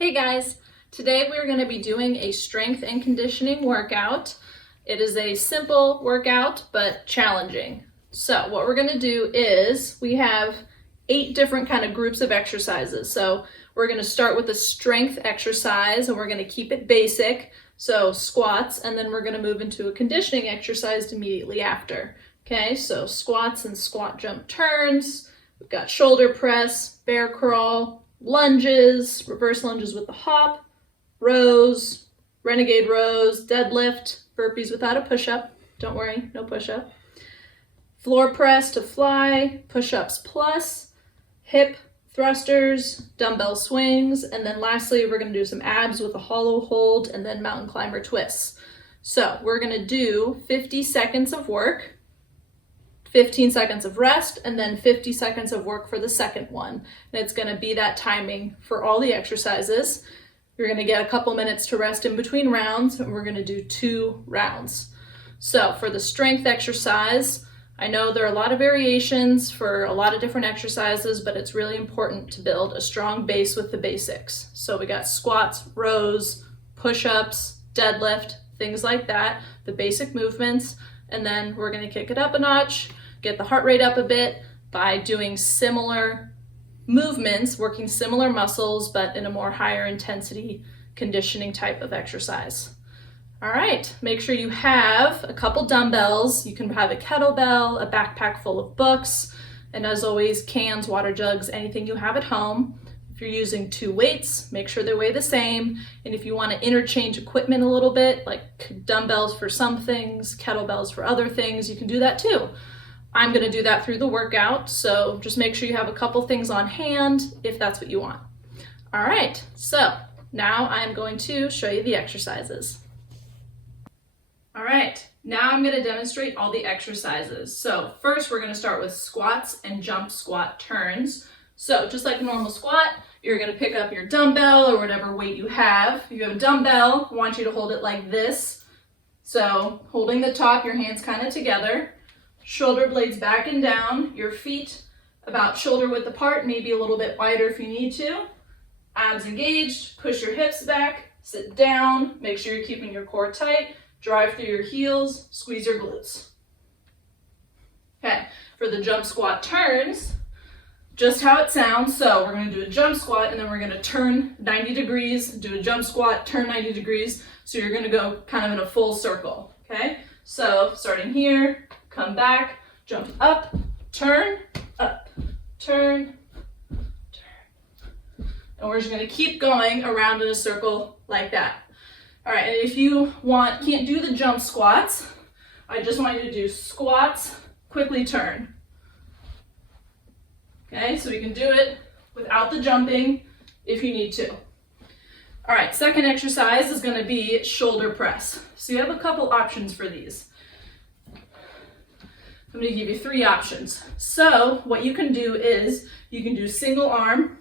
Hey guys, today we're going to be doing a strength and conditioning workout. It is a simple workout, but challenging. So what we're going to do is we have 8 different kind of groups of exercises. So we're going to start with a strength exercise and we're going to keep it basic. So squats, and then we're going to move into a conditioning exercise immediately after. Okay, so squats and squat jump turns. We've got shoulder press, bear crawl, lunges, reverse lunges with the hop, rows, renegade rows, deadlift, burpees without a push-up. Don't worry, no push-up. Floor press to fly, push-ups plus, hip thrusters, dumbbell swings, and then lastly, we're going to do some abs with a hollow hold and then mountain climber twists. So we're going to do 50 seconds of work, 15 seconds of rest, and then 50 seconds of work for the second one. And it's going to be that timing for all the exercises. You're going to get a couple minutes to rest in between rounds, and we're going to do 2 rounds. So for the strength exercise, I know there are a lot of variations for a lot of different exercises, but it's really important to build a strong base with the basics. So we got squats, rows, push-ups, deadlift, things like that, the basic movements, and then we're going to kick it up a notch, get the heart rate up a bit by doing similar movements, working similar muscles, but in a more higher intensity conditioning type of exercise. All right, make sure you have a couple dumbbells. You can have a kettlebell, a backpack full of books, and as always, cans, water jugs, anything you have at home. If you're using 2 weights, make sure they weigh the same. And if you want to interchange equipment a little bit, like dumbbells for some things, kettlebells for other things, you can do that too. I'm going to do that through the workout, so just make sure you have a couple things on hand if that's what you want. All right, so now I'm going to show you the exercises. All right, now I'm going to demonstrate all the exercises. So first we're going to start with squats and jump squat turns. So just like a normal squat, you're going to pick up your dumbbell or whatever weight you have. If you have a dumbbell, I want you to hold it like this. So holding the top, your hands kind of together. Shoulder blades back and down, your feet about shoulder width apart, maybe a little bit wider if you need to. Abs engaged, push your hips back, sit down, make sure you're keeping your core tight, drive through your heels, squeeze your glutes. Okay, for the jump squat turns, just how it sounds. So we're going to do a jump squat and then we're going to turn 90 degrees, do a jump squat, turn 90 degrees. So you're going to go kind of in a full circle, okay? So starting here, come back, jump up, turn, turn. And we're just going to keep going around in a circle like that. All right, and if you can't do the jump squats, I just want you to do squats, quickly turn. Okay, so we can do it without the jumping if you need to. All right, second exercise is going to be shoulder press. So you have a couple options for these. I'm going to give you 3 options. So what you can do is you can do single arm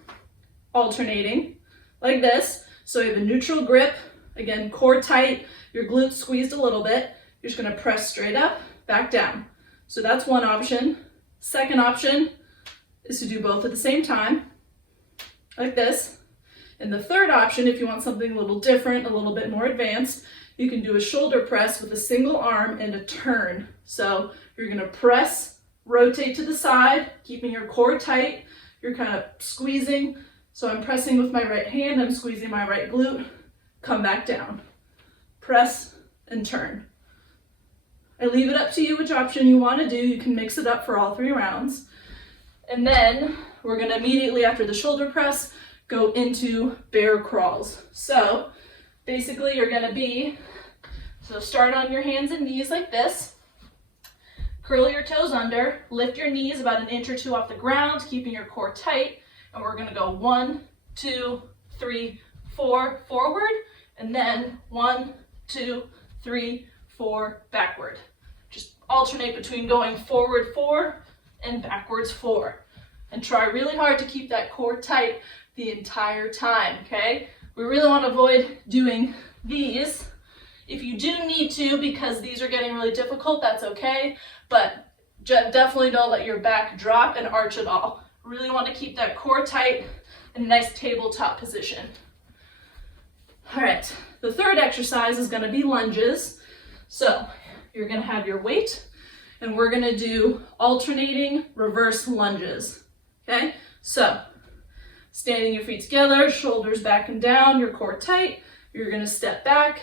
alternating like this. So you have a neutral grip, again, core tight, your glutes squeezed a little bit. You're just going to press straight up, back down. So that's one option. Second option is to do both at the same time, like this. And the third option, if you want something a little different, a little bit more advanced, you can do a shoulder press with a single arm and a turn. So you're going to press, rotate to the side, keeping your core tight. You're kind of squeezing. So I'm pressing with my right hand, I'm squeezing my right glute, come back down. Press and turn. I leave it up to you which option you want to do. You can mix it up for all 3 rounds. And then we're going to immediately after the shoulder press go into bear crawls. So basically you're going to start on your hands and knees like this. Curl your toes under, lift your knees about 1 inch or 2 off the ground, keeping your core tight. And we're going to go 1, 2, 3, 4 forward, and then 1, 2, 3, 4 backward. Just alternate between going forward 4 and backwards 4. And try really hard to keep that core tight the entire time, okay? We really want to avoid doing these. If you do need to, because these are getting really difficult, that's okay, but definitely don't let your back drop and arch at all. Really want to keep that core tight in a nice tabletop position. All right, the third exercise is gonna be lunges. So you're gonna have your weight and we're gonna do alternating reverse lunges, okay? So standing your feet together, shoulders back and down, your core tight. You're gonna step back,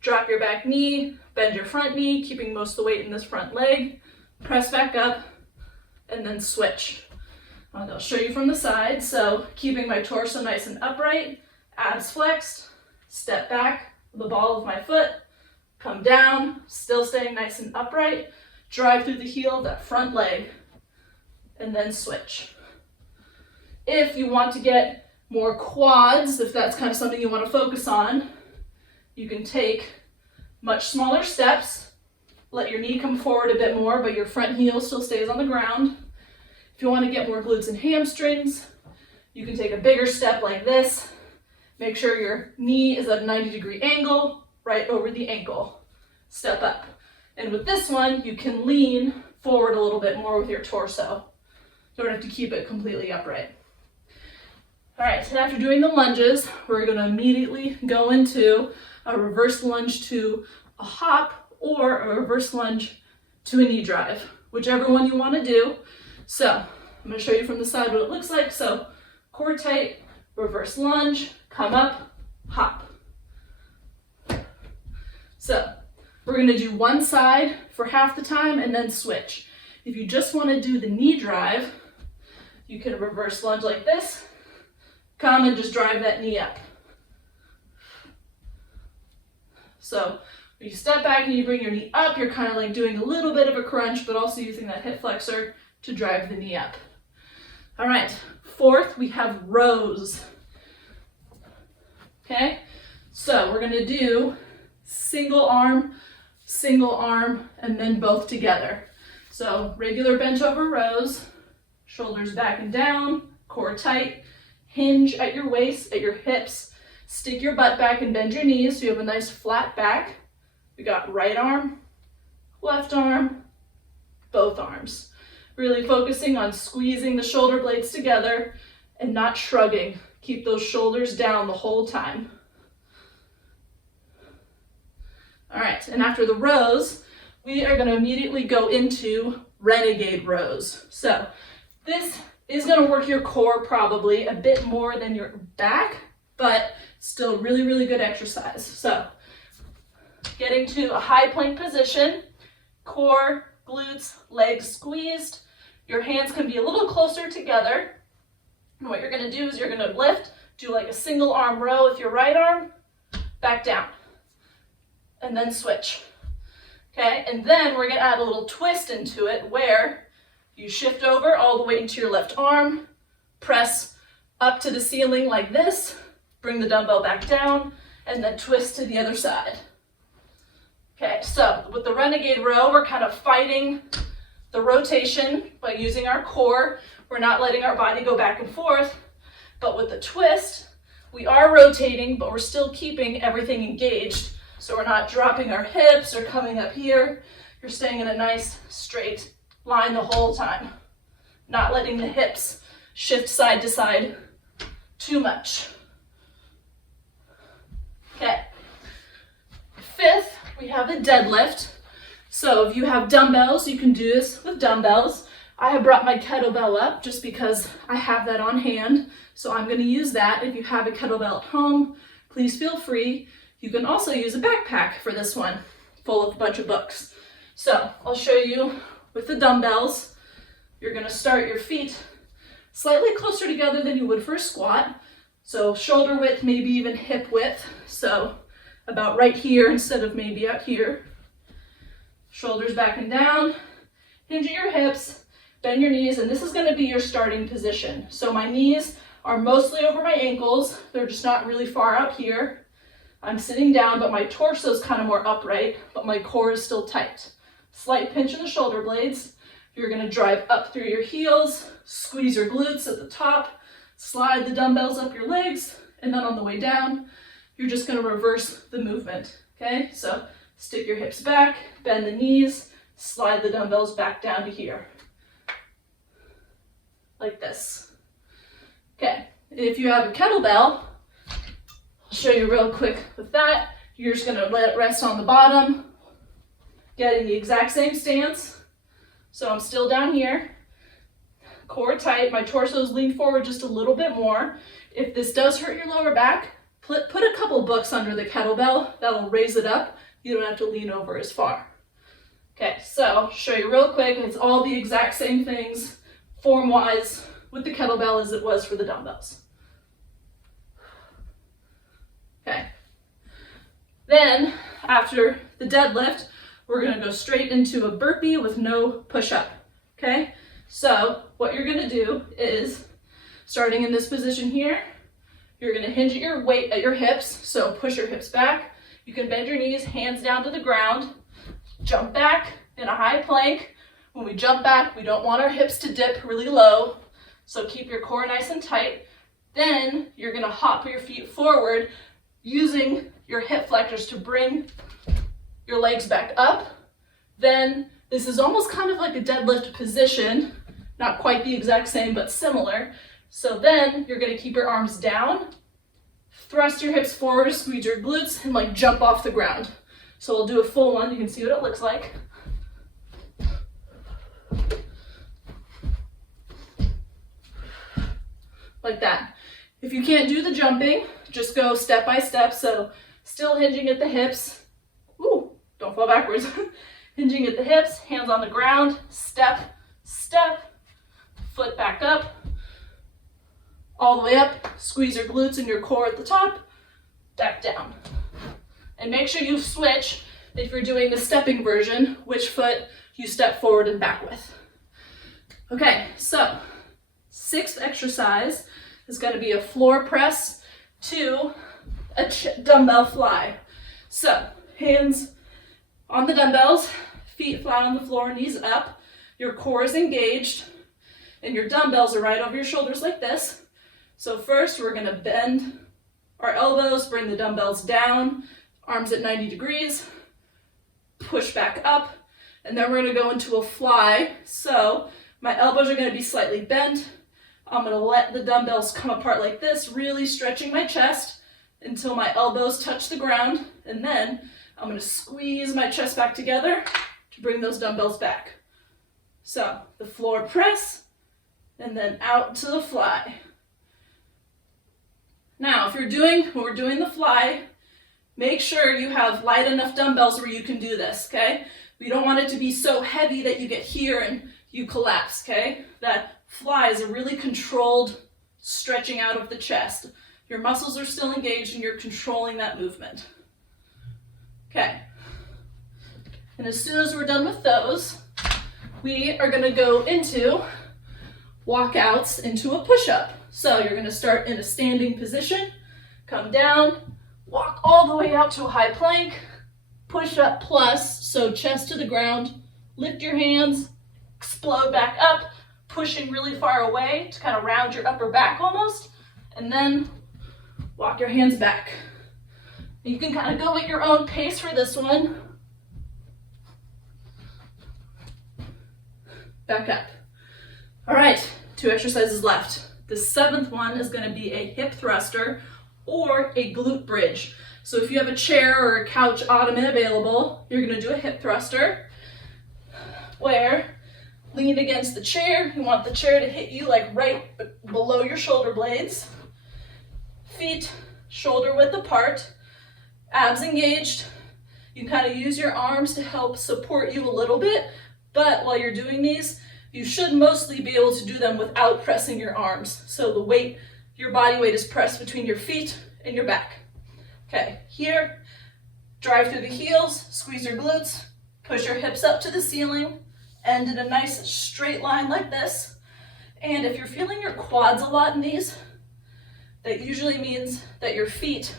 drop your back knee, bend your front knee, keeping most of the weight in this front leg, press back up, and then switch. I'll show you from the side. So keeping my torso nice and upright, abs flexed, step back with the ball of my foot, come down, still staying nice and upright, drive through the heel of that front leg, and then switch. If you want to get more quads, if that's kind of something you want to focus on, you can take much smaller steps, let your knee come forward a bit more, but your front heel still stays on the ground. If you want to get more glutes and hamstrings, you can take a bigger step like this. Make sure your knee is at a 90-degree angle, right over the ankle. Step up. And with this one, you can lean forward a little bit more with your torso. You don't have to keep it completely upright. All right, and after doing the lunges, we're gonna immediately go into a reverse lunge to a hop or a reverse lunge to a knee drive, whichever one you wanna do. So I'm gonna show you from the side what it looks like. So core tight, reverse lunge, come up, hop. So we're gonna do one side for half the time and then switch. If you just wanna do the knee drive, you can reverse lunge like this, come and just drive that knee up. So when you step back and you bring your knee up, you're kind of like doing a little bit of a crunch, but also using that hip flexor to drive the knee up. All right, fourth, we have rows. Okay, so we're gonna do single arm, and then both together. So regular bent over rows, shoulders back and down, core tight, hinge at your waist, at your hips, stick your butt back and bend your knees so you have a nice flat back. We got right arm, left arm, both arms. Really focusing on squeezing the shoulder blades together and not shrugging. Keep those shoulders down the whole time. All right, and after the rows, we are gonna immediately go into Renegade rows. So this is gonna work your core probably a bit more than your back, but still really, really good exercise. So getting to a high plank position, core, glutes, legs squeezed. Your hands can be a little closer together. And what you're gonna do is you're gonna lift, do like a single arm row with your right arm, back down, and then switch. Okay, and then we're gonna add a little twist into it where you shift over all the way into your left arm, press up to the ceiling like this, bring the dumbbell back down, and then twist to the other side. Okay, so with the Renegade row, we're kind of fighting the rotation by using our core. We're not letting our body go back and forth, but with the twist, we are rotating, but we're still keeping everything engaged. So we're not dropping our hips or coming up here. You're staying in a nice straight line the whole time, not letting the hips shift side to side too much. Okay, fifth, we have a deadlift. So if you have dumbbells, you can do this with dumbbells. I have brought my kettlebell up just because I have that on hand. So I'm gonna use that. If you have a kettlebell at home, please feel free. You can also use a backpack for this one, full of a bunch of books. So I'll show you with the dumbbells. You're gonna start your feet slightly closer together than you would for a squat. So shoulder width, maybe even hip width. So about right here instead of maybe out here. Shoulders back and down, hinge at your hips, bend your knees, and this is gonna be your starting position. So my knees are mostly over my ankles. They're just not really far out here. I'm sitting down, but my torso is kind of more upright, but my core is still tight. Slight pinch in the shoulder blades. You're gonna drive up through your heels, squeeze your glutes at the top, slide the dumbbells up your legs, and then on the way down, you're just gonna reverse the movement, okay? So stick your hips back, bend the knees, slide the dumbbells back down to here. Like this. Okay, if you have a kettlebell, I'll show you real quick with that. You're just gonna let it rest on the bottom, getting the exact same stance. So I'm still down here, core tight, my torso is leaned forward just a little bit more. If this does hurt your lower back, put a couple books under the kettlebell, that'll raise it up. You don't have to lean over as far. Okay, so I'll show you real quick. It's all the exact same things, form-wise, with the kettlebell as it was for the dumbbells. Okay. Then, after the deadlift, we're gonna go straight into a burpee with no push-up, okay? So, what you're gonna do is, starting in this position here, you're gonna hinge at your weight at your hips, so push your hips back. You can bend your knees, hands down to the ground, jump back in a high plank. When we jump back, we don't want our hips to dip really low, so keep your core nice and tight. Then, you're gonna hop your feet forward, using your hip flexors to bring your legs back up. Then this is almost kind of like a deadlift position, not quite the exact same, but similar. So then you're gonna keep your arms down, thrust your hips forward, squeeze your glutes, and like jump off the ground. So we'll do a full one, you can see what it looks like. Like that. If you can't do the jumping, just go step by step. So still hinging at the hips. Ooh, don't fall backwards. Hinging at the hips, hands on the ground, step, step, foot back up, all the way up, squeeze your glutes and your core at the top, back down. And make sure you switch, if you're doing the stepping version, which foot you step forward and back with. Okay, so 6th exercise is going to be a floor press to a dumbbell fly. So hands on the dumbbells, feet flat on the floor, knees up, your core is engaged, and your dumbbells are right over your shoulders like this. So first we're going to bend our elbows, bring the dumbbells down, arms at 90 degrees, push back up, and then we're going to go into a fly. So my elbows are going to be slightly bent. I'm going to let the dumbbells come apart like this, really stretching my chest until my elbows touch the ground, and then I'm going to squeeze my chest back together to bring those dumbbells back. So the floor press, and then out to the fly. Now, when we're doing the fly, make sure you have light enough dumbbells where you can do this, okay? We don't want it to be so heavy that you get here and you collapse, okay? That fly is a really controlled stretching out of the chest. Your muscles are still engaged and you're controlling that movement. Okay. And as soon as we're done with those, we are going to go into walkouts into a push-up. So you're going to start in a standing position, come down, walk all the way out to a high plank, push-up plus, so chest to the ground, lift your hands, explode back up, pushing really far away to kind of round your upper back almost, and then walk your hands back. You can kind of go at your own pace for this one. Back up. All right, 2 exercises left. The 7th one is going to be a hip thruster or a glute bridge. So if you have a chair or a couch ottoman available, you're going to do a hip thruster where lean against the chair. You want the chair to hit you like right below your shoulder blades. Feet shoulder width apart, abs engaged. You kind of use your arms to help support you a little bit, but while you're doing these, you should mostly be able to do them without pressing your arms. So the weight, your body weight is pressed between your feet and your back. Okay, here, drive through the heels, squeeze your glutes, push your hips up to the ceiling, end in a nice straight line like this. And if you're feeling your quads a lot in these, that usually means that your feet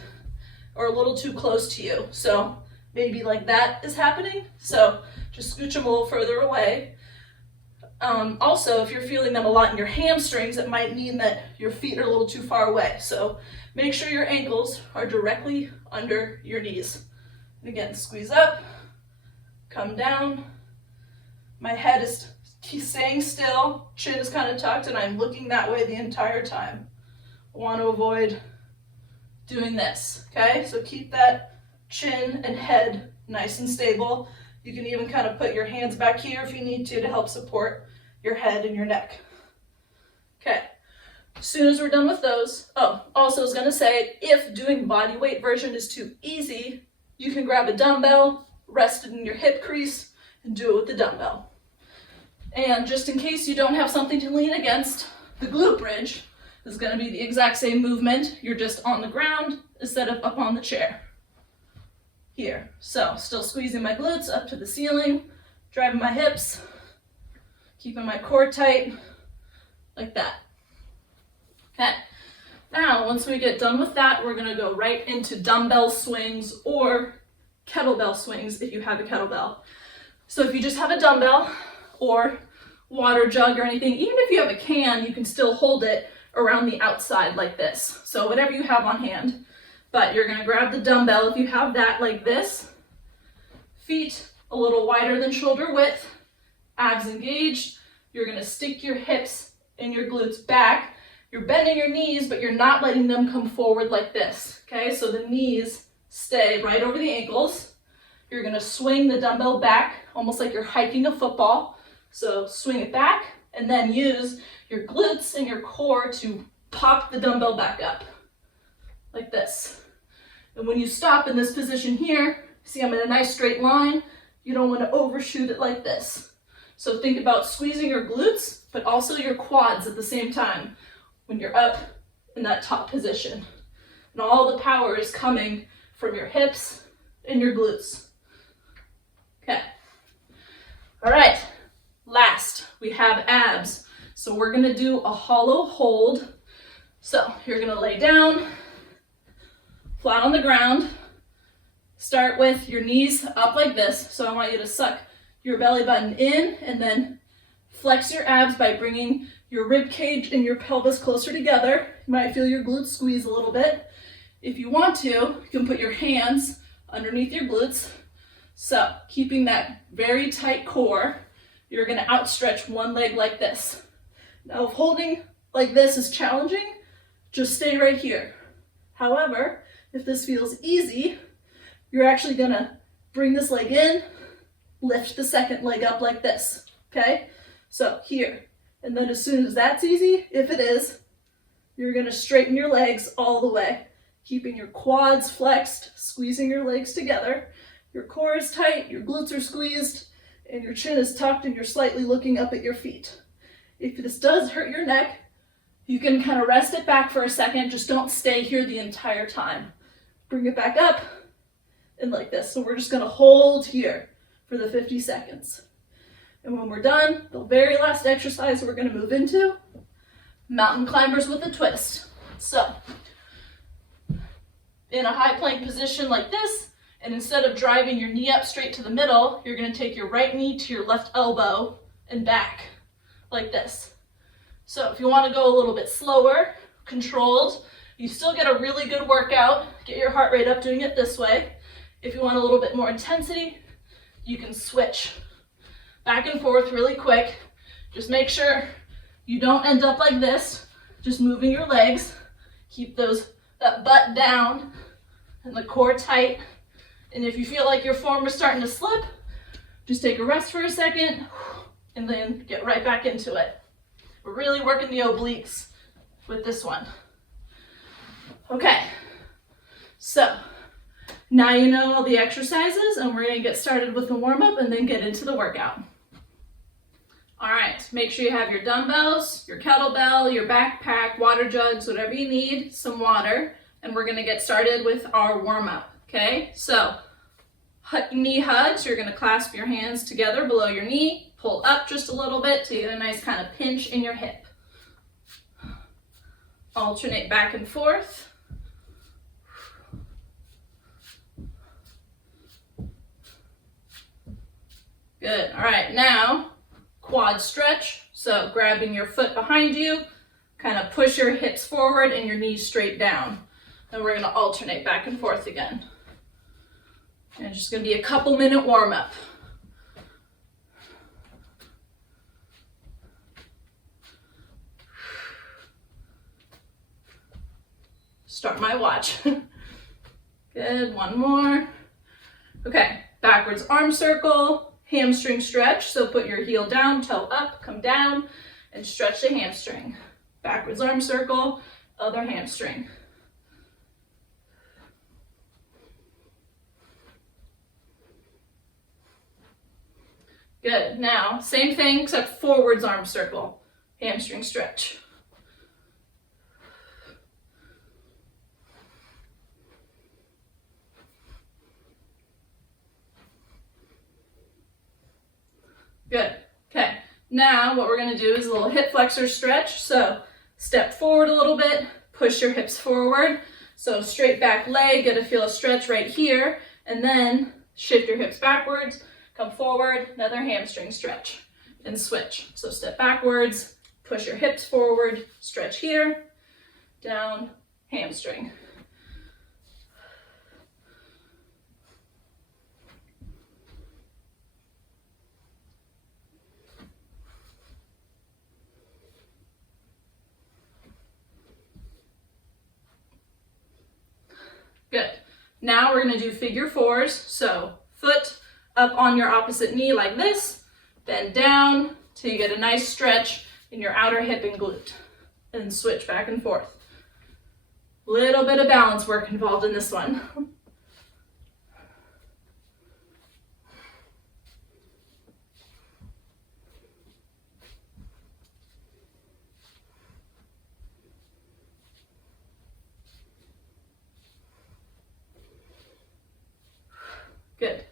are a little too close to you. So maybe like that is happening. So just scooch them a little further away. Also, if you're feeling them a lot in your hamstrings, it might mean that your feet are a little too far away. So make sure your ankles are directly under your knees. And again, squeeze up, come down. My head is staying still, chin is kind of tucked, and I'm looking that way the entire time. I want to avoid doing this, okay? So keep that chin and head nice and stable. You can even kind of put your hands back here if you need to help support your head and your neck. Okay, as soon as we're done with those, also I was gonna say, if doing body weight version is too easy, you can grab a dumbbell, rest it in your hip crease, and do it with the dumbbell. And just in case you don't have something to lean against, the glute bridge is gonna be the exact same movement. You're just on the ground instead of up on the chair. Here, so still squeezing my glutes up to the ceiling, driving my hips, keeping my core tight, like that. Okay, now once we get done with that, we're gonna go right into dumbbell swings or kettlebell swings if you have a kettlebell. So if you just have a dumbbell or water jug or anything, even if you have a can, you can still hold it around the outside like this. So whatever you have on hand, but you're gonna grab the dumbbell if you have that like this, feet a little wider than shoulder width, abs engaged. You're gonna stick your hips and your glutes back. You're bending your knees, but you're not letting them come forward like this, okay? So the knees stay right over the ankles. You're gonna swing the dumbbell back, almost like you're hiking a football. So swing it back, and then use your glutes and your core to pop the dumbbell back up, like this. And when you stop in this position here, see I'm in a nice straight line, you don't wanna overshoot it like this. So think about squeezing your glutes, but also your quads at the same time when you're up in that top position. And all the power is coming from your hips and your glutes. Okay. All right, last, we have abs. So we're gonna do a hollow hold. So you're gonna lay down, flat on the ground. Start with your knees up like this. So I want you to suck your belly button in and then flex your abs by bringing your rib cage and your pelvis closer together. You might feel your glutes squeeze a little bit. If you want to, you can put your hands underneath your glutes. So keeping that very tight core, you're gonna outstretch one leg like this. Now if holding like this is challenging, just stay right here. However, if this feels easy, you're actually gonna bring this leg in, lift the second leg up like this, okay? So here, and then as soon as that's easy, if it is, you're gonna straighten your legs all the way, keeping your quads flexed, squeezing your legs together. Your core is tight, your glutes are squeezed, and your chin is tucked and you're slightly looking up at your feet. If this does hurt your neck, you can kind of rest it back for a second, just don't stay here the entire time. Bring it back up, and like this. So we're just gonna hold here for the 50 seconds. And when we're done, the very last exercise we're gonna move into, mountain climbers with a twist. So, in a high plank position like this, and instead of driving your knee up straight to the middle, you're gonna take your right knee to your left elbow and back, like this. So if you wanna go a little bit slower, controlled, you still get a really good workout, get your heart rate up doing it this way. If you want a little bit more intensity, you can switch back and forth really quick. Just make sure you don't end up like this, just moving your legs. Keep that butt down and the core tight. And if you feel like your form is starting to slip, just take a rest for a second and then get right back into it. We're really working the obliques with this one. Okay, so now you know all the exercises, and we're gonna get started with the warm-up and then get into the workout. All right, make sure you have your dumbbells, your kettlebell, your backpack, water jugs, whatever you need, some water, and we're gonna get started with our warm-up, okay? So, knee hugs, you're gonna clasp your hands together below your knee, pull up just a little bit to get a nice kind of pinch in your hip. Alternate back and forth. Good, all right, now quad stretch. So grabbing your foot behind you, kind of push your hips forward and your knees straight down. Then we're gonna alternate back and forth again. And it's just gonna be a couple minute warm up. start my watch. Good, one more. Okay, backwards arm circle, hamstring stretch. So put your heel down, toe up, come down, and stretch the hamstring. Backwards arm circle, other hamstring. Good, now same thing except forwards arm circle, hamstring stretch. Good, okay. Now what we're gonna do is a little hip flexor stretch. So step forward a little bit, push your hips forward. So straight back leg, get a feel of stretch right here, and then shift your hips backwards, come forward, another hamstring stretch, and switch. So step backwards, push your hips forward, stretch here, down, hamstring. Good. Now we're going to do figure fours. So foot up on your opposite knee like this, bend down till you get a nice stretch in your outer hip and glute, and switch back and forth. Little bit of balance work involved in this one. Good.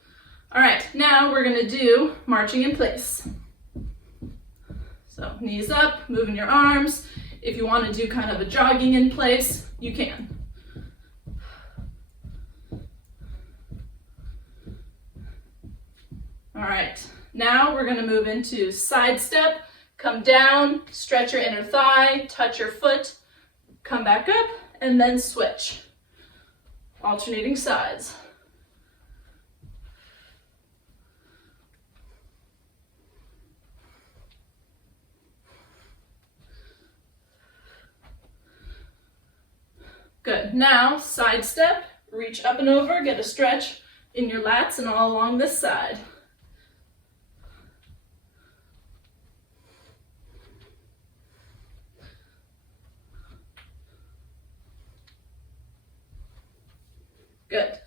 All right, now we're gonna do marching in place. So knees up, moving your arms. If you wanna do kind of a jogging in place, you can. All right, now we're gonna move into side step. Come down, stretch your inner thigh, touch your foot, come back up, and then switch. Alternating sides. Good. Now, side step, reach up and over, get a stretch in your lats and all along this side. Good.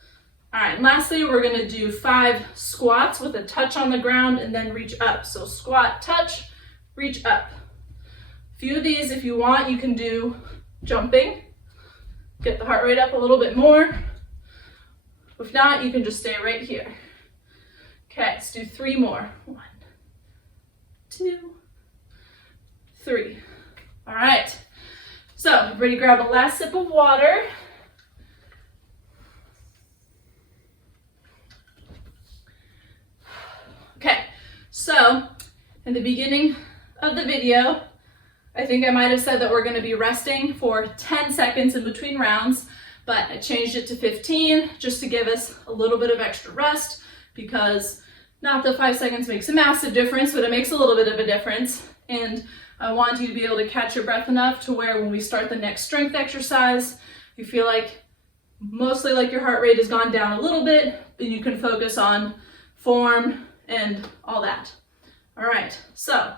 All right, and lastly, we're gonna do 5 squats with a touch on the ground and then reach up. So squat, touch, reach up. A few of these, if you want, you can do jumping. Get the heart rate up a little bit more. If not, you can just stay right here. Okay, let's do 3 more. 1, 2, 3. All right, so everybody grab a last sip of water. Okay, so in the beginning of the video, I think I might have said that we're going to be resting for 10 seconds in between rounds, but I changed it to 15 just to give us a little bit of extra rest, because not that 5 seconds makes a massive difference, but it makes a little bit of a difference. And I want you to be able to catch your breath enough to where when we start the next strength exercise, you feel like mostly like your heart rate has gone down a little bit, and you can focus on form and all that. All right, so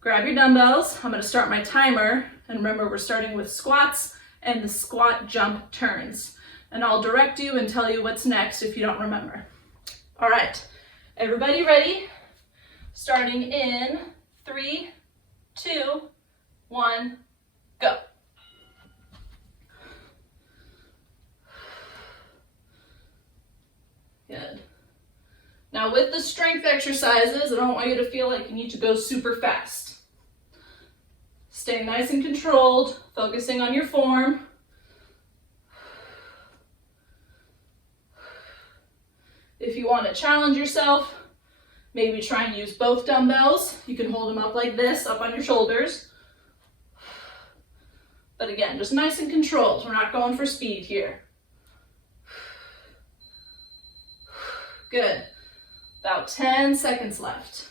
grab your dumbbells. I'm going to start my timer, and remember we're starting with squats and the squat jump turns, and I'll direct you and tell you what's next if you don't remember. All right, everybody ready? Starting in 3, 2, 1, go. Good. Now with the strength exercises, I don't want you to feel like you need to go super fast. Stay nice and controlled, focusing on your form. If you want to challenge yourself, maybe try and use both dumbbells. You can hold them up like this, up on your shoulders. But again, just nice and controlled. We're not going for speed here. Good. About 10 seconds left.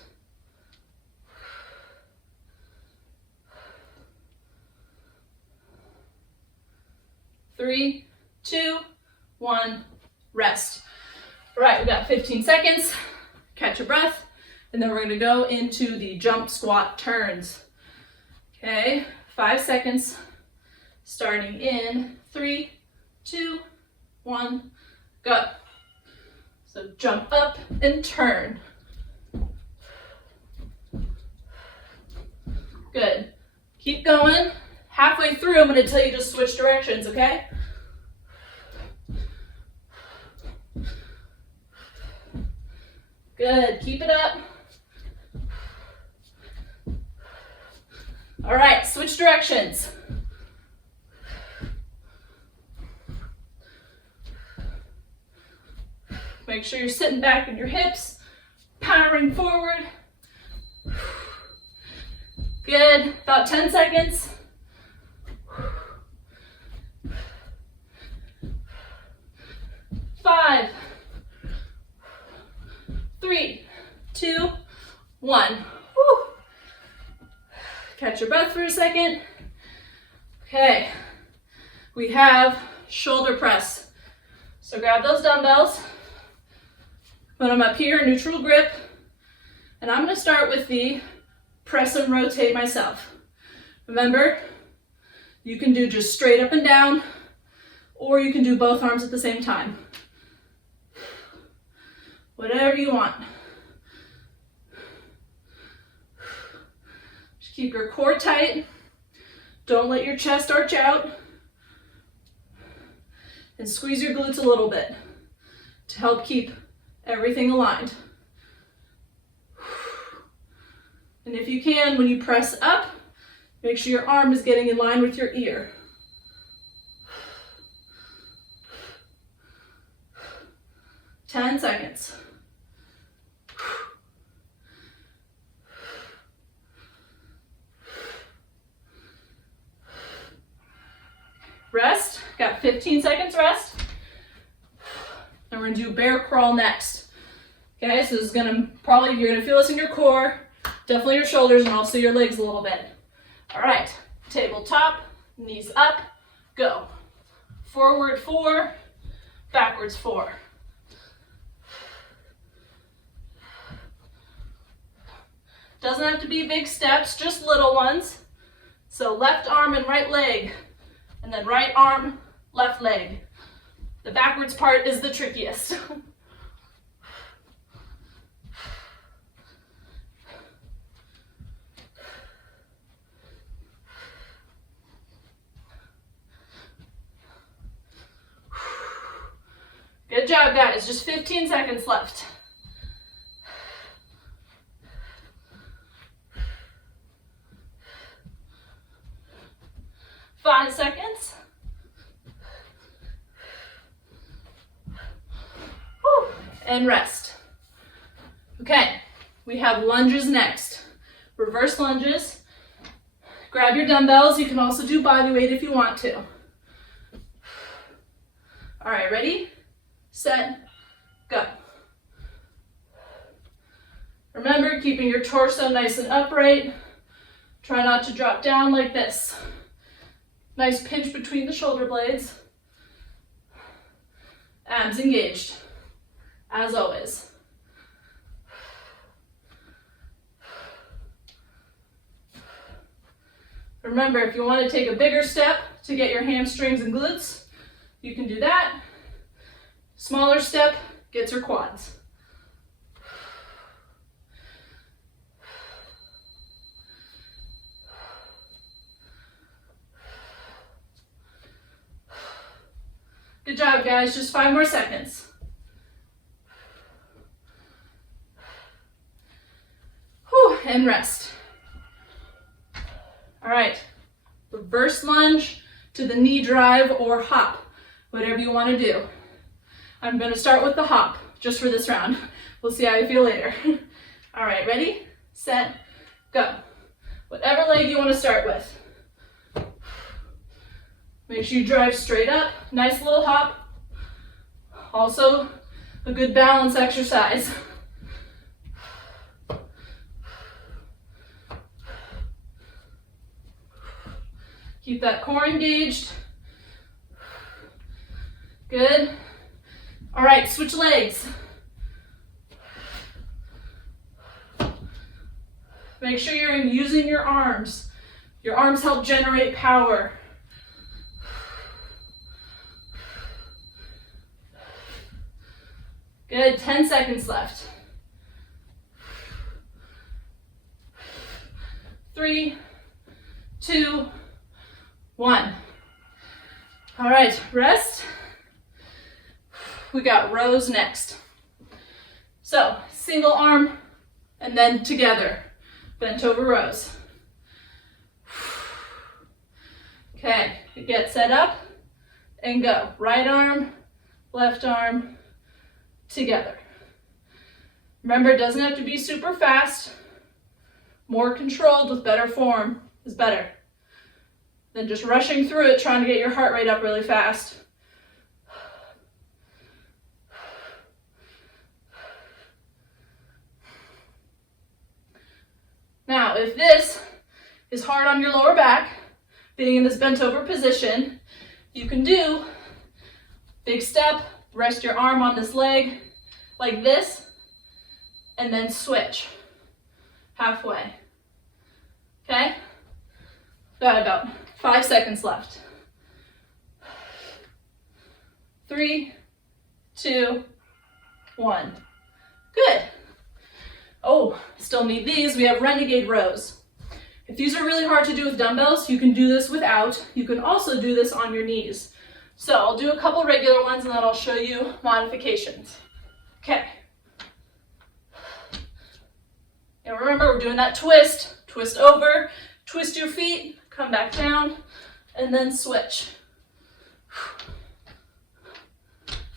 3, 2, 1, rest. All right, we got 15 seconds. Catch your breath, and then we're gonna go into the jump squat turns. Okay, 5 seconds, starting in 3, 2, 1, go. So jump up and turn. Good. Keep going. Halfway through, I'm going to tell you to switch directions, okay? Good. Keep it up. All right, switch directions. Make sure you're sitting back in your hips, powering forward. Good. About 10 seconds. 5, 3, 2, 1. Woo. Catch your breath for a second. Okay, we have shoulder press. So grab those dumbbells, put them up here, neutral grip, and I'm going to start with the press and rotate myself. Remember, you can do just straight up and down, or you can do both arms at the same time. Whatever you want. Just keep your core tight. Don't let your chest arch out. And squeeze your glutes a little bit to help keep everything aligned. And if you can, when you press up, make sure your arm is getting in line with your ear. Ten seconds. Rest. Got 15 seconds rest. And we're gonna do bear crawl next. Okay, so this is gonna you're gonna feel this in your core, definitely your shoulders, and also your legs a little bit. All right, tabletop, knees up, go. Forward 4, backwards 4. Doesn't have to be big steps, just little ones. So left arm and right leg, and then right arm, left leg. The backwards part is the trickiest. Good job, guys. Just 15 seconds left. Five seconds. Whew. And rest. Okay, we have lunges next. Reverse lunges. Grab your dumbbells. You can also do body weight if you want to. All right, ready, set, go. Remember, keeping your torso nice and upright. Try not to drop down like this. Nice pinch between the shoulder blades. Abs engaged, as always. Remember, if you want to take a bigger step to get your hamstrings and glutes, you can do that. Smaller step gets your quads. Good job, guys. Just 5 more seconds. Whew, and rest. All right, reverse lunge to the knee drive or hop, whatever you want to do. I'm going to start with the hop just for this round. We'll see how you feel later. All right, ready, set, go. Whatever leg you want to start with. Make sure you drive straight up. Nice little hop. Also a good balance exercise. Keep that core engaged. Good. All right, switch legs. Make sure you're using your arms. Your arms help generate power. Good, 10 seconds left. 3, 2, 1. All right, rest. We got rows next. So, single arm and then together, bent over rows. Okay, get set up and go. Right arm, left arm, together. Remember, it doesn't have to be super fast. More controlled with better form is better than just rushing through it, trying to get your heart rate up really fast. Now, if this is hard on your lower back, being in this bent over position, you can do big step, rest your arm on this leg like this, and then switch halfway. Okay? Got about 5 seconds left. 3, 2, 1. Good. Oh, still need these. We have Renegade rows. If these are really hard to do with dumbbells, you can do this without. You can also do this on your knees. So I'll do a couple regular ones and then I'll show you modifications. Okay. And remember, we're doing that twist. Twist over, twist your feet, come back down, and then switch.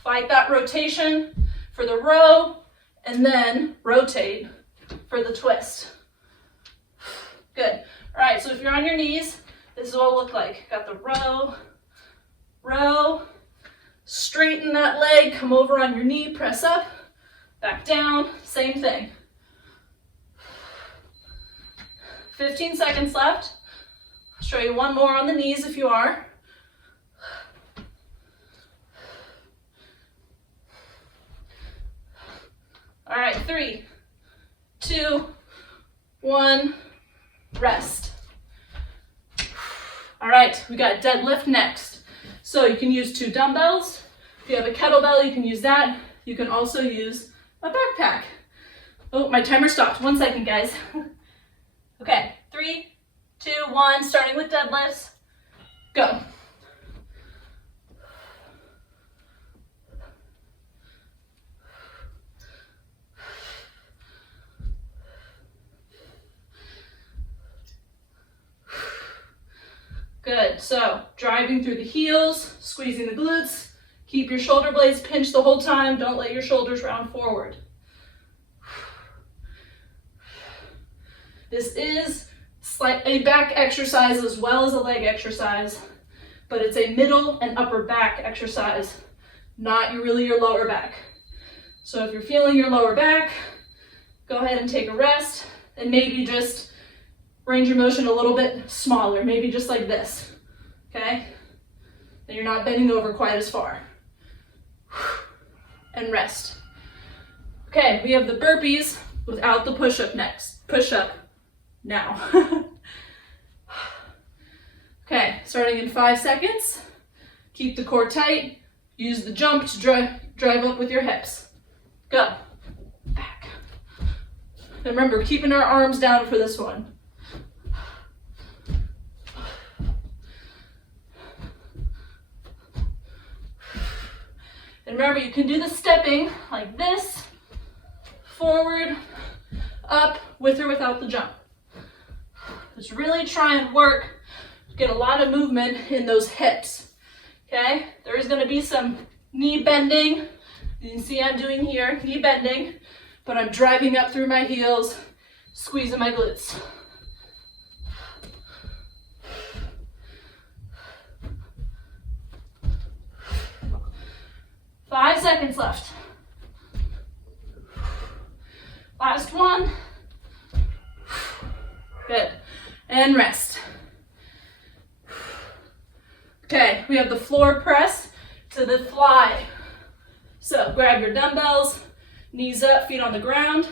Fight that rotation for the row, and then rotate for the twist. Good. All right, so if you're on your knees, this is what it'll look like. Got the row, row, straighten that leg, come over on your knee, press up, back down, same thing. 15 seconds left. I'll show you one more on the knees if you are. All right, 3, 2, 1, rest. All right, we got deadlift next. So you can use 2 dumbbells. If you have a kettlebell, you can use that. You can also use a backpack. Oh, my timer stopped. 1 second, guys. Okay, 3, 2, 1, starting with deadlifts. Go. Good, so driving through the heels, squeezing the glutes, keep your shoulder blades pinched the whole time, don't let your shoulders round forward. This is a back exercise as well as a leg exercise, but it's a middle and upper back exercise, not really your lower back. So if you're feeling your lower back, go ahead and take a rest and maybe just range of motion a little bit smaller, maybe just like this, okay? Then you're not bending over quite as far. And rest. Okay, we have the burpees without the push-up next. Push-up now. Okay, starting in 5 seconds. Keep the core tight. Use the jump to drive up with your hips. Go. Back. And remember, keeping our arms down for this one. And remember, you can do the stepping like this, forward, up, with or without the jump. Just really try and work, get a lot of movement in those hips, okay? There is gonna be some knee bending. You can see I'm doing here, knee bending, but I'm driving up through my heels, squeezing my glutes. Five seconds left. Last one. Good. And rest. Okay, we have the floor press. to the fly. So grab your dumbbells, knees up, feet on the ground,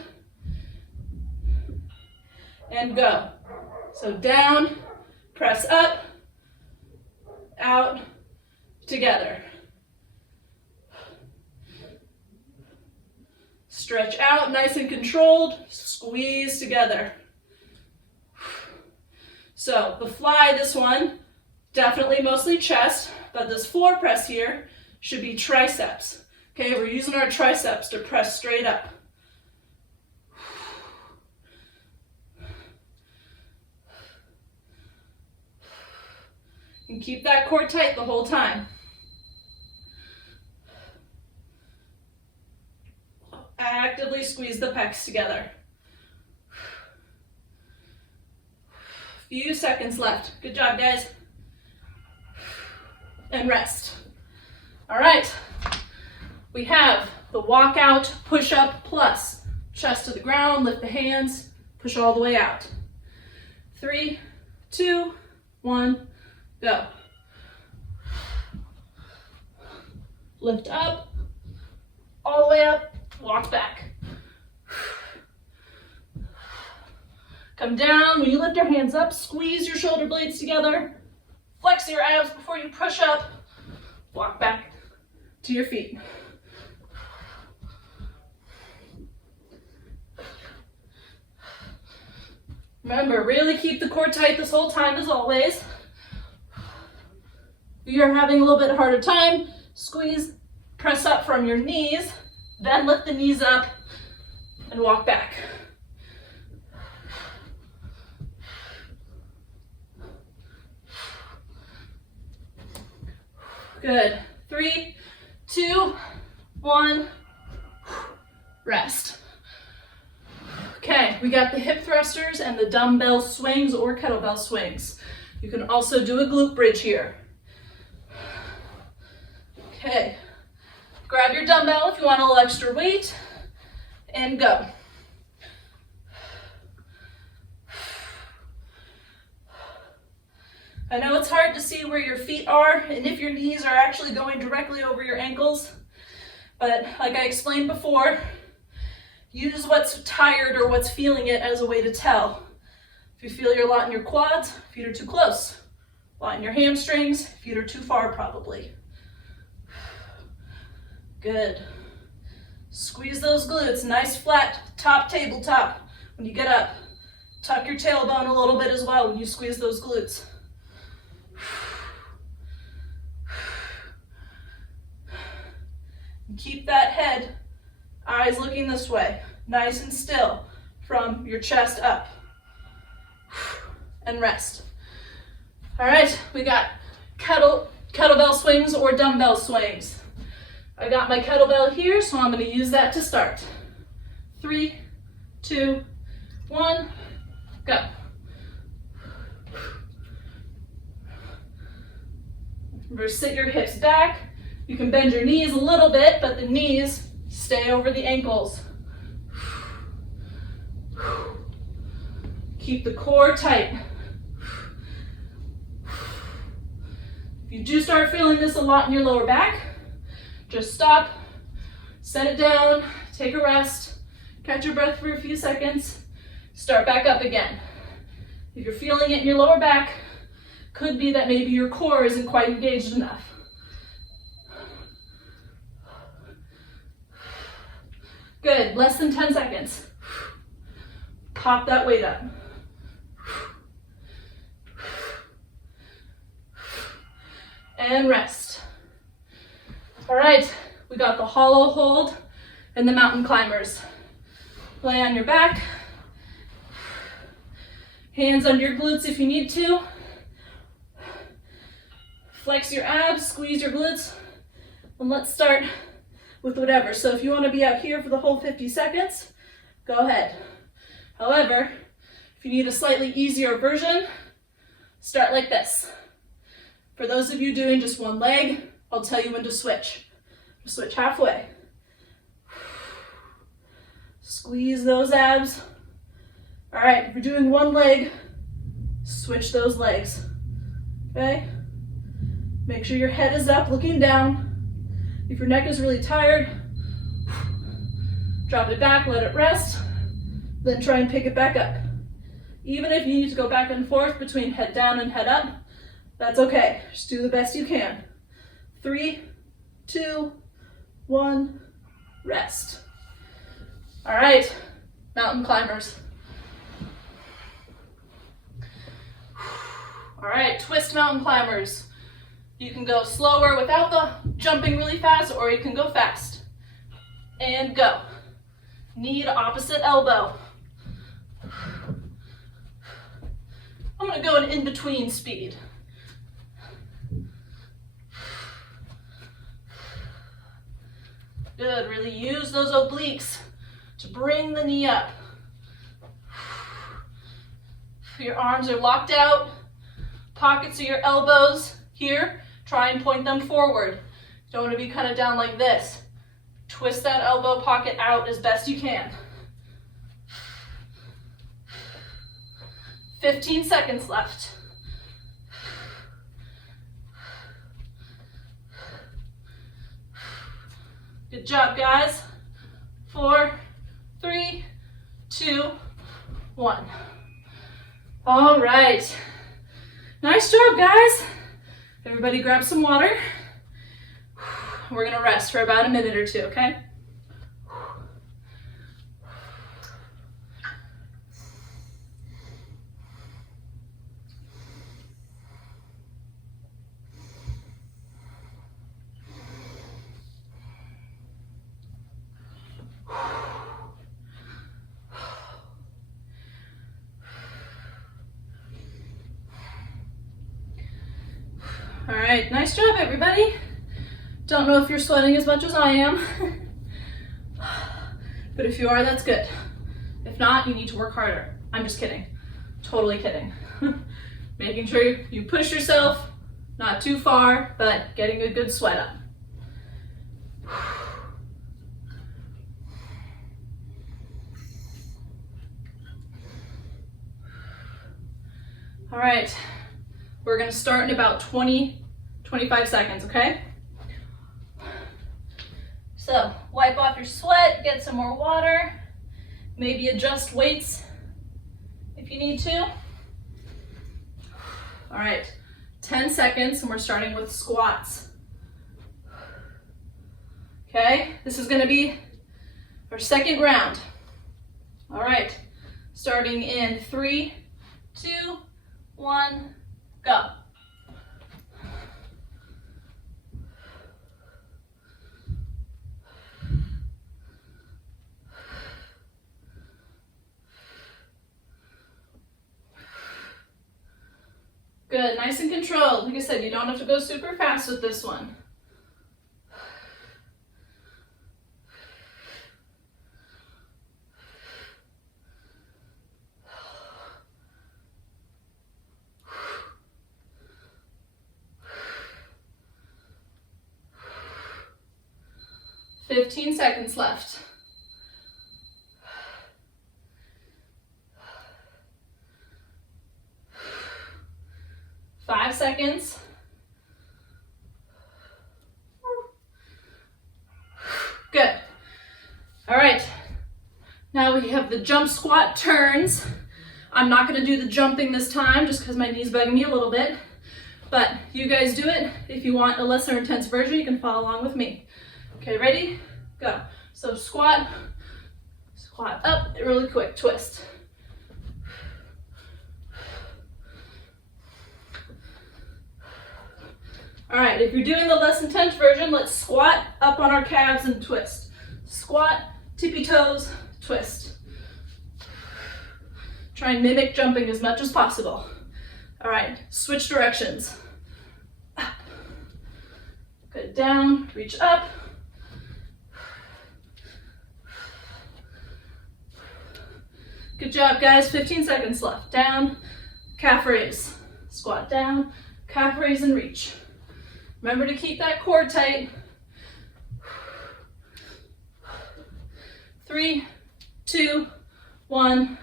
and go. So down, press up, out, together. Stretch out, nice and controlled, squeeze together. So the fly, this one, definitely mostly chest, but this floor press here should be triceps. Okay, we're using our triceps to press straight up. And keep that core tight the whole time. Actively squeeze the pecs together. Few seconds left. Good job, guys. And rest. All right. We have the walkout push-up plus. Chest to the ground, lift the hands, push all the way out. 3, 2, 1, go. Lift up, all the way up, walk back. Come down. When you lift your hands up, squeeze your shoulder blades together. Flex your abs before you push up. Walk back to your feet. Remember, really keep the core tight this whole time as always. If you're having a little bit harder time, squeeze, press up from your knees, then lift the knees up and walk back. Good. 3, 2, 1, rest. Okay, we got the hip thrusters and the dumbbell swings or kettlebell swings. You can also do a glute bridge here. Okay, grab your dumbbell if you want a little extra weight and go. I know it's hard to see where your feet are and if your knees are actually going directly over your ankles, but like I explained before, use what's tired or what's feeling it as a way to tell. If you feel your lot in your quads, feet are too close. Lot in your hamstrings, feet are too far probably. Good. Squeeze those glutes, nice flat top tabletop when you get up. Tuck your tailbone a little bit as well when you squeeze those glutes. And keep that head, eyes looking this way, nice and still from your chest up. And rest. All right, we got kettlebell swings or dumbbell swings. I got my kettlebell here, so I'm going to use that to start. 3, 2, 1, go. Remember, sit your hips back. You can bend your knees a little bit, but the knees stay over the ankles. Keep the core tight. If you do start feeling this a lot in your lower back, just stop, set it down, take a rest, catch your breath for a few seconds, start back up again. If you're feeling it in your lower back, could be that maybe your core isn't quite engaged enough. Good, less than 10 seconds. Pop that weight up. And rest. All right, we got the hollow hold and the mountain climbers. Lay on your back. Hands under your glutes if you need to. Flex your abs, squeeze your glutes. And let's start with whatever. So if you want to be out here for the whole 50 seconds, go ahead. However, if you need a slightly easier version, start like this. For those of you doing just one leg, I'll tell you when to switch. Just switch halfway. Squeeze those abs. All right, if you're doing one leg, switch those legs. Okay? Make sure your head is up, looking down. If your neck is really tired, drop it back, let it rest, then try and pick it back up. Even if you need to go back and forth between head down and head up, that's okay. Just do the best you can. 3, 2, 1, rest. All right, mountain climbers. All right, twist mountain climbers. You can go slower without the jumping really fast, or you can go fast. And go. Knee to opposite elbow. I'm gonna go an in-between speed. Good, really use those obliques to bring the knee up. Your arms are locked out. Pockets of your elbows here. Try and point them forward. You don't want to be kind of down like this. Twist that elbow pocket out as best you can. 15 seconds left. Good job, guys. 4, 3, 2, 1. All right. Nice job, guys. Everybody grab some water. We're gonna rest for about a minute or two, okay? All right, nice job, everybody. Don't know if you're sweating as much as I am, but if you are, that's good. If not, you need to work harder. I'm just kidding, totally kidding. Making sure you push yourself, not too far, but getting a good sweat up. All right, we're gonna start in about 25 seconds, okay? So wipe off your sweat, get some more water, maybe adjust weights if you need to. All right, 10 seconds, and we're starting with squats. Okay, this is gonna be our second round. All right, starting in 3, 2, 1, go. Good, nice and controlled. Like I said, you don't have to go super fast with this one. Fifteen seconds left. 5 seconds. Good. All right. Now we have the jump squat turns. I'm not going to do the jumping this time just because my knee's bugging me a little bit. But you guys do it. If you want a lesser intense version, you can follow along with me. Okay, ready? Go. So squat, squat up, really quick, twist. All right, if you're doing the less intense version, let's squat up on our calves and twist. Squat, tippy toes, twist. Try and mimic jumping as much as possible. All right, switch directions. Up. Good, down, reach up. Good job, guys. 15 seconds left. Down, calf raise. Squat down, calf raise and reach. Remember to keep that core tight. 3, 2, 1,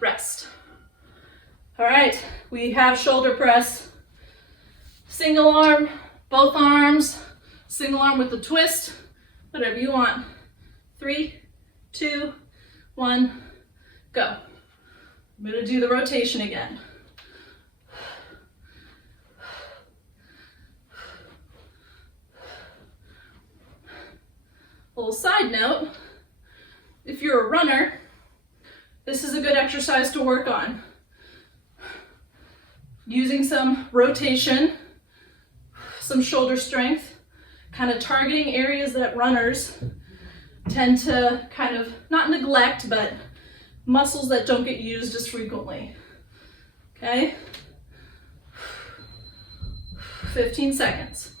rest. All right, we have shoulder press. Single arm, both arms, single arm with the twist, whatever you want. 3, 2, 1, go. I'm gonna do the rotation again. A little side note, if you're a runner, this is a good exercise to work on. Using some rotation, some shoulder strength, kind of targeting areas that runners tend to kind of not neglect, but muscles that don't get used as frequently. Okay? 15 seconds.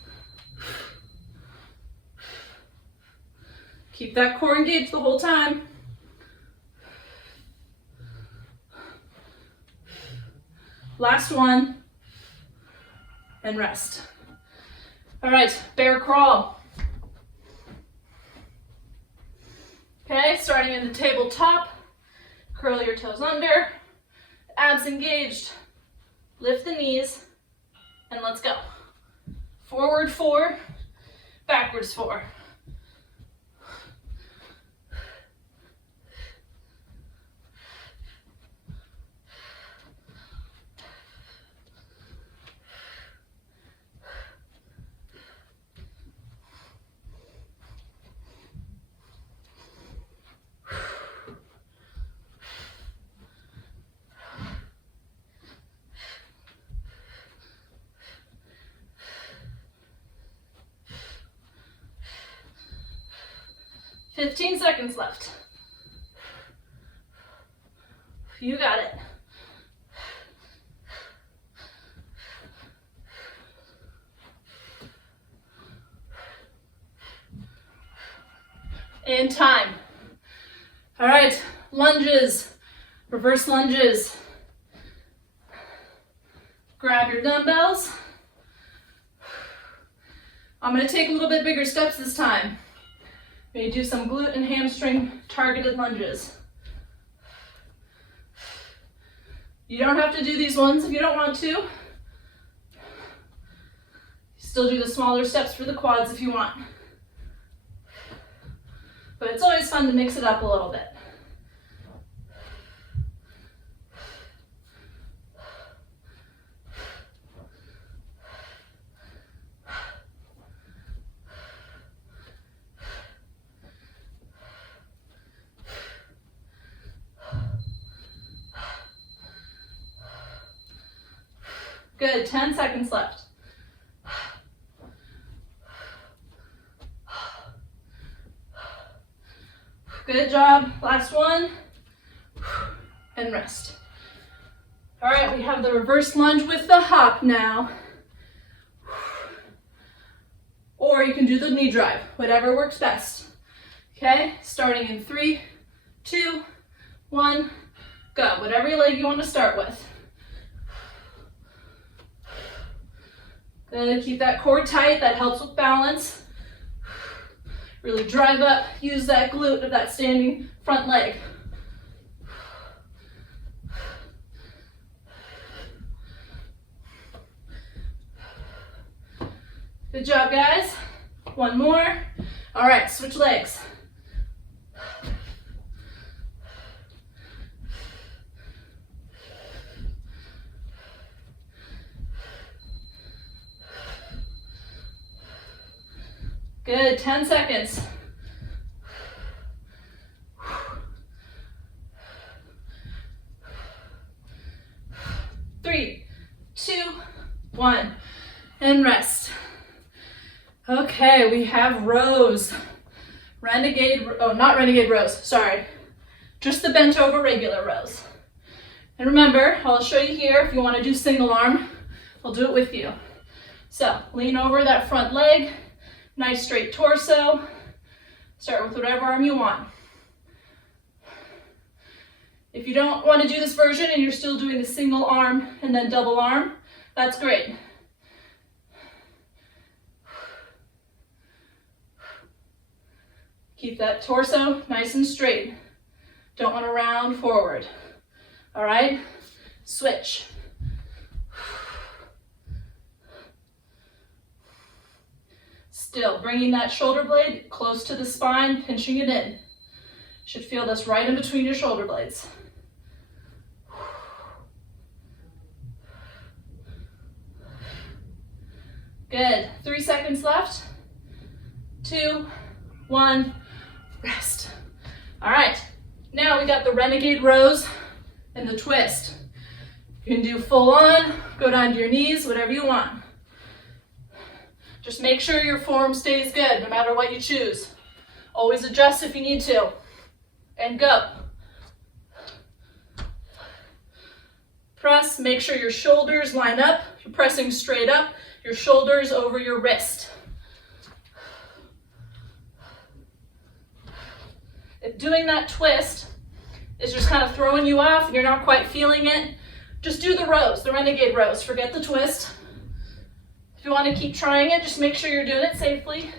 Keep that core engaged the whole time. Last one, and rest. All right, bear crawl. Okay, starting in the tabletop, curl your toes under, abs engaged, lift the knees, and let's go. Forward 4, backwards 4. Fifteen seconds left. You got it. And time. All right, lunges, reverse lunges. Grab your dumbbells. I'm going to take a little bit bigger steps this time. Maybe do some glute and hamstring targeted lunges. You don't have to do these ones if you don't want to. Still do the smaller steps for the quads if you want. But it's always fun to mix it up a little bit. Good, 10 seconds left. Good job, last one, and rest. All right, we have the reverse lunge with the hop now. Or you can do the knee drive, whatever works best. Okay, starting in 3, 2, 1, go. Whatever leg you want to start with. Good, keep that core tight, that helps with balance. Really drive up, use that glute of that standing front leg. Good job, guys. One more. All right, switch legs. Good, 10 seconds. Three, 2, 1, and rest. Okay, we have rows. Renegade, oh, not renegade rows, sorry. Just the bent over regular rows. And remember, I'll show you here, if you want to do single arm, I'll do it with you. So, lean over that front leg. Nice straight torso. Start with whatever arm you want. If you don't want to do this version and you're still doing the single arm and then double arm, that's great. Keep that torso nice and straight. Don't want to round forward. All right? Switch. Still, bringing that shoulder blade close to the spine, pinching it in. Should feel this right in between your shoulder blades. Good. 3 seconds left. 2, 1, rest. All right. Now we got the Renegade rows and the twist. You can do full on, go down to your knees, whatever you want. Just make sure your form stays good no matter what you choose. Always adjust if you need to. And go. Press, make sure your shoulders line up. You're pressing straight up, your shoulders over your wrist. If doing that twist is just kind of throwing you off and you're not quite feeling it, just do the rows, the Renegade rows. Forget the twist. If you want to keep trying it, just make sure you're doing it safely.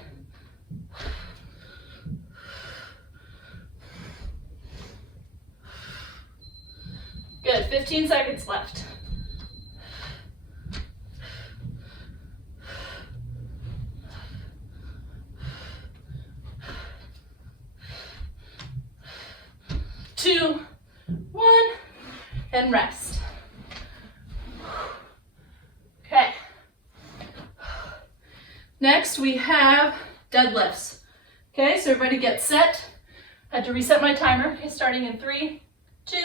Good, 15 seconds left. Two, 1, and rest. Okay. Next we have deadlifts. Okay, so everybody get set. I had to reset my timer. Okay, starting in 3, 2,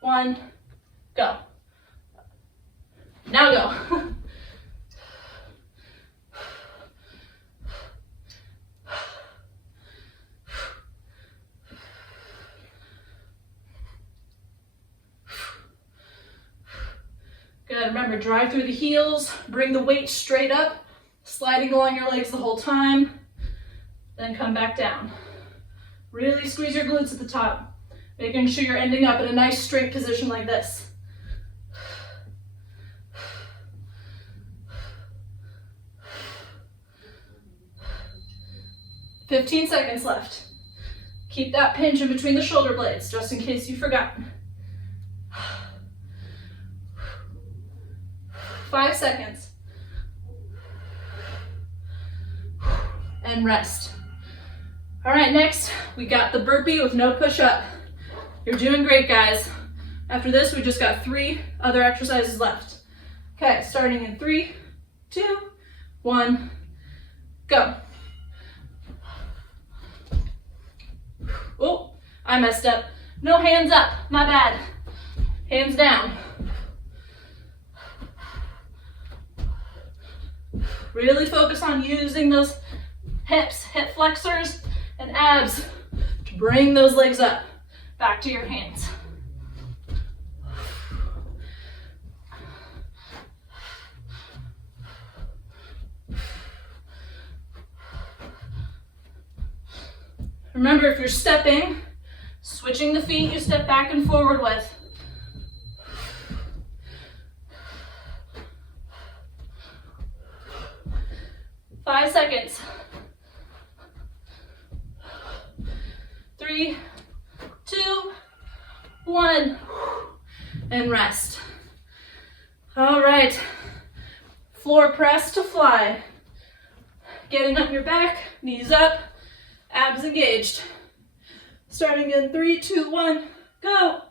1, go. Now go. Good, remember, drive through the heels, bring the weight straight up, sliding along your legs the whole time, then come back down. Really squeeze your glutes at the top, making sure you're ending up in a nice straight position like this. "15 seconds left. Keep that pinch in between the shoulder blades, just in case you forgot. 5 seconds. And rest. All right, next, we got the burpee with no push-up. You're doing great, guys. After this, we just got 3 other exercises left. Okay, starting in 3, 2, 1, go. Oh, I messed up. No hands up, my bad. Hands down. Really focus on using those hips, hip flexors, and abs to bring those legs up, back to your hands. Remember, if you're stepping, switching the feet you step back and forward with. Five seconds. 3, 2, 1, and rest. All right, floor press to fly. Getting on your back, knees up, abs engaged. Starting in 3, 2, 1, go.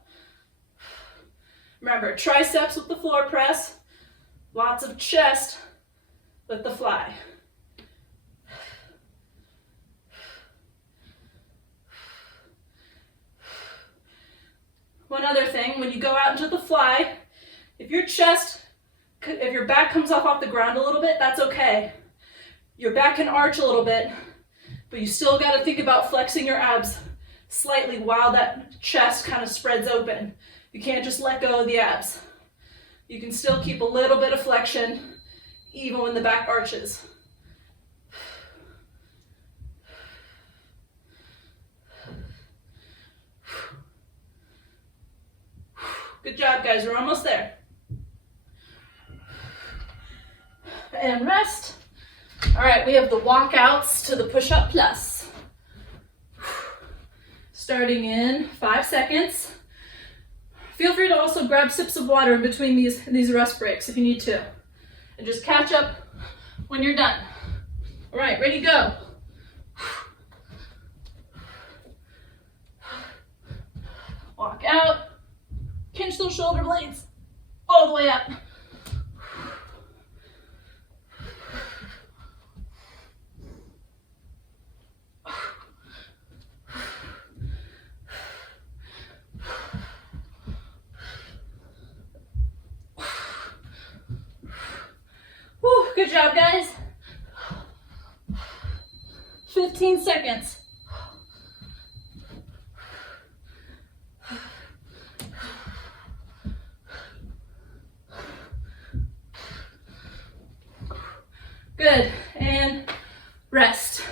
Remember, triceps with the floor press, lots of chest with the fly. One other thing, when you go out into the fly, if your back comes off the ground a little bit, that's okay. Your back can arch a little bit, but you still got to think about flexing your abs slightly while that chest kind of spreads open. You can't just let go of the abs. You can still keep a little bit of flexion even when the back arches. Good job, guys. We're almost there. And rest. All right, we have the walkouts to the push-up plus. Starting in 5 seconds. Feel free to also grab sips of water in between these rest breaks if you need to. And just catch up when you're done. All right, ready, go. Walk out. Pinch those shoulder blades all the way up. Whew, good job, guys. 15 seconds. Good, and rest.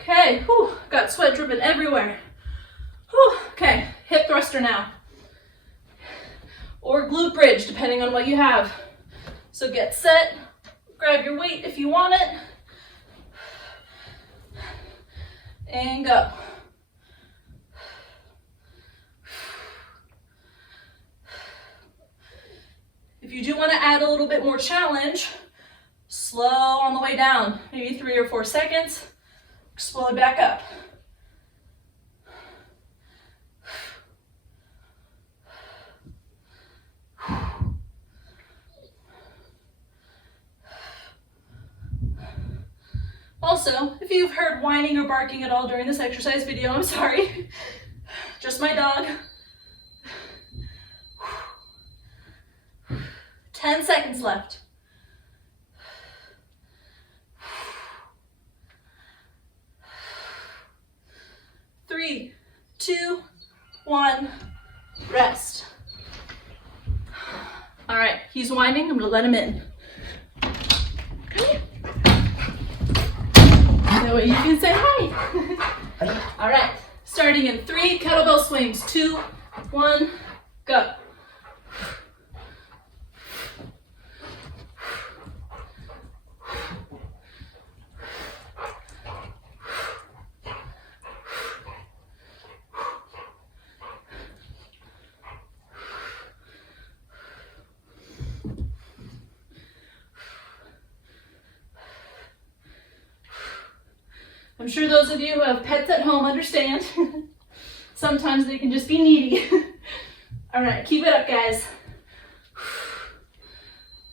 Okay, whew, got sweat dripping everywhere. Whew, okay, hip thruster now. Or glute bridge, depending on what you have. So get set, grab your weight if you want it, and go. If you do want to add a little bit more challenge, slow on the way down, maybe 3 or 4 seconds, slow back up. Also, if you've heard whining or barking at all during this exercise video, I'm sorry. Just my dog. 10 seconds left. 3, 2, 1, rest. All right, he's whining. I'm gonna let him in. Come here. That way you can say hi. All right, starting in 3 kettlebell swings. 2, 1, go. I'm sure those of you who have pets at home understand. Sometimes they can just be needy. All right, keep it up, guys.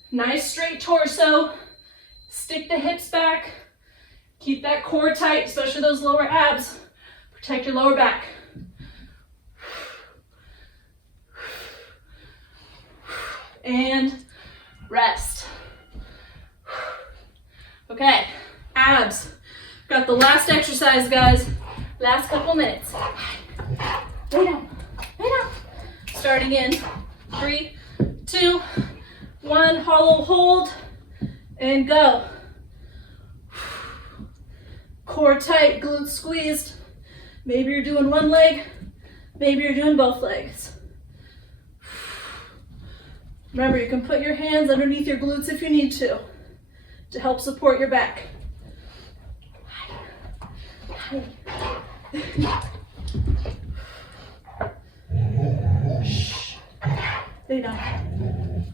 Nice straight torso. Stick the hips back. Keep that core tight, especially those lower abs. Protect your lower back. And rest. Okay, abs. Got the last exercise, guys. Last couple minutes. Lay down. Lay down. Starting in 3, 2, 1. Hollow hold and go. Core tight, glutes squeezed. Maybe you're doing one leg. Maybe you're doing both legs. Remember, you can put your hands underneath your glutes if you need to help support your back. Shh. Lay down.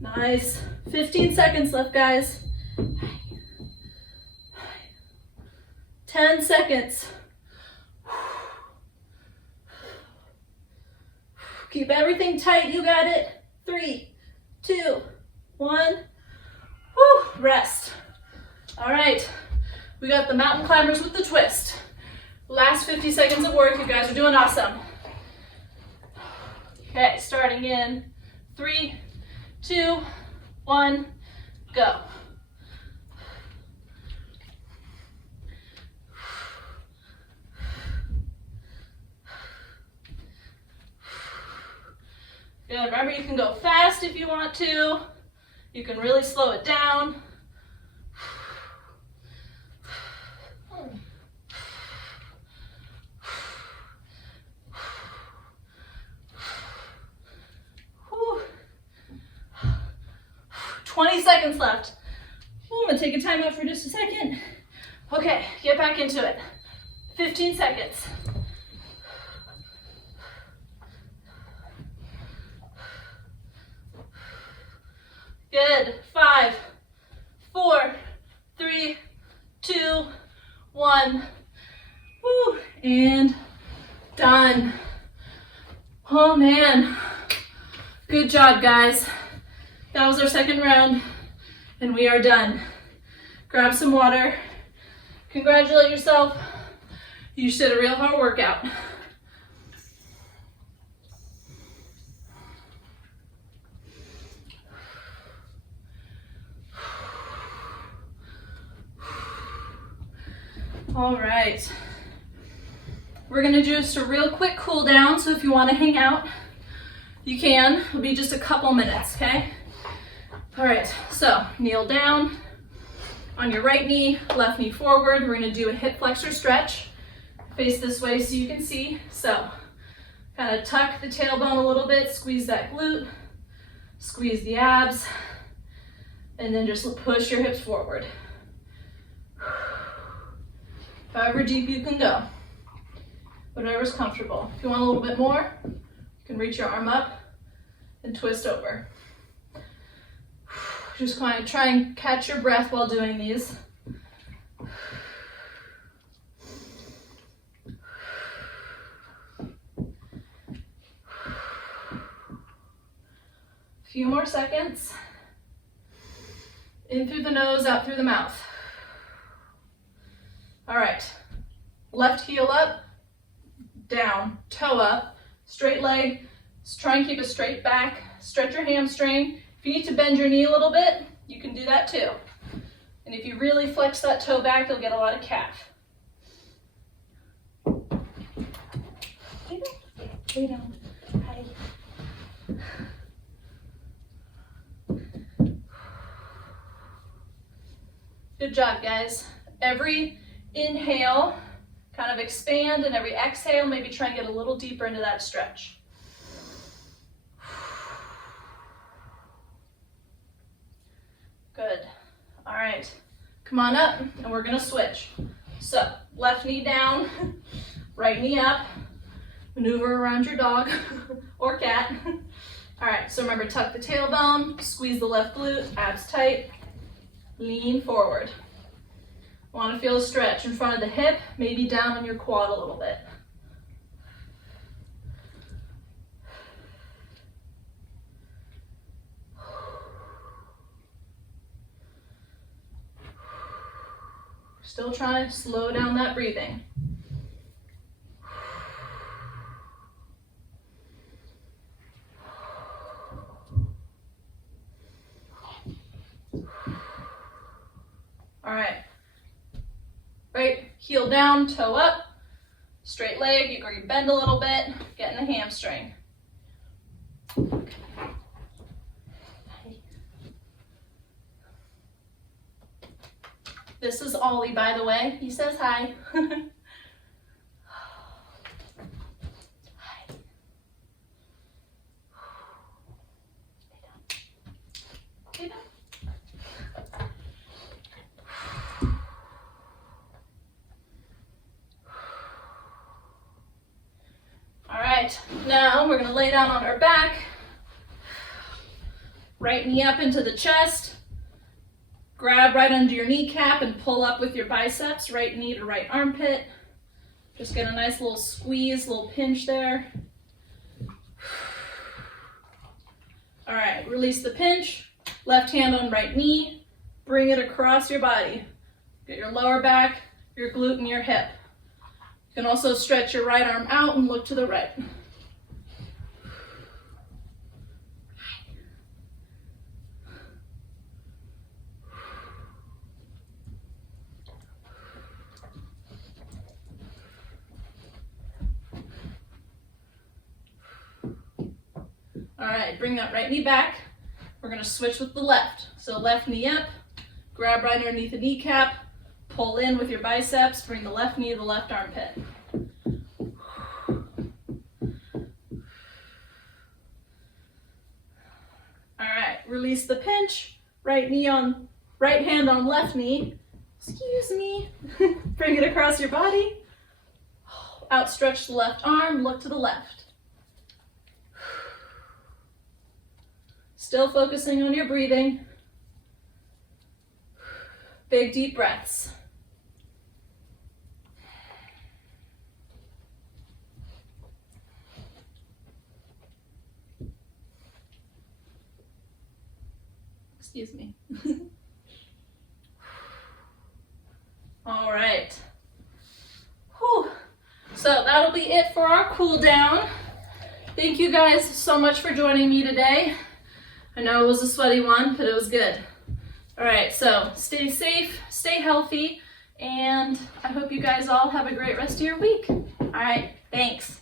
Nice. 15 seconds left, guys. 10 seconds. Keep everything tight. You got it. 3, 2, 1. Whew. Rest. All right, we got the mountain climbers with the twist. Last 50 seconds of work. You guys are doing awesome. Okay, starting in 3, 2, 1, go. Good. Remember, you can go fast if you want to. You can really slow it down. Whew. 20 seconds left. I'm gonna take a time out for just a second. Okay, get back into it. 15 seconds. Good. 5, 4, 3, 2, 1. Woo. And done. Oh man. Good job, guys. That was our second round, and we are done. Grab some water. Congratulate yourself. You just did a real hard workout. All right. We're gonna do just a real quick cool down, so if you wanna hang out, you can. It'll be just a couple minutes, okay? All right, so kneel down on your right knee, left knee forward. We're gonna do a hip flexor stretch. Face this way so you can see. So kind of tuck the tailbone a little bit, squeeze that glute, squeeze the abs, and then just push your hips forward. However deep you can go, whatever's comfortable. If you want a little bit more, you can reach your arm up and twist over. Just kind of try and catch your breath while doing these. A few more seconds. In through the nose, out through the mouth. All right, left heel up, down, toe up, straight leg. Just try and keep a straight back. Stretch your hamstring. If you need to bend your knee a little bit, you can do that too. And if you really flex that toe back, you'll get a lot of calf. Lay down. Hi. Good job, guys. Every inhale, kind of expand, and every exhale, maybe try and get a little deeper into that stretch. Good. All right, come on up, and we're gonna switch. So, left knee down, right knee up, maneuver around your dog or cat. All right, so remember, tuck the tailbone, squeeze the left glute, abs tight, lean forward. Want to feel a stretch in front of the hip, maybe down on your quad a little bit. Still trying to slow down that breathing. All right. Right heel down, toe up, straight leg. You can bend a little bit, get in the hamstring. This is Ollie, by the way. He says hi. Hi. Lay down. All right, now we're gonna lay down on our back. Right knee up into the chest. Grab right under your kneecap and pull up with your biceps, right knee to right armpit. Just get a nice little squeeze, little pinch there. All right, release the pinch. Left hand on right knee. Bring it across your body. Get your lower back, your glute, and your hip. You can also stretch your right arm out and look to the right. All right, bring that right knee back. We're gonna switch with the left. So left knee up, grab right underneath the kneecap, pull in with your biceps, bring the left knee to the left armpit. All right, release the pinch, right hand on left knee. Excuse me. Bring it across your body. Outstretch the left arm, look to the left. Still focusing on your breathing. Big deep breaths. Excuse me. All right. Whew. So that'll be it for our cool down. Thank you guys so much for joining me today. I know it was a sweaty one, but it was good. All right, so stay safe, stay healthy, and I hope you guys all have a great rest of your week. All right, thanks.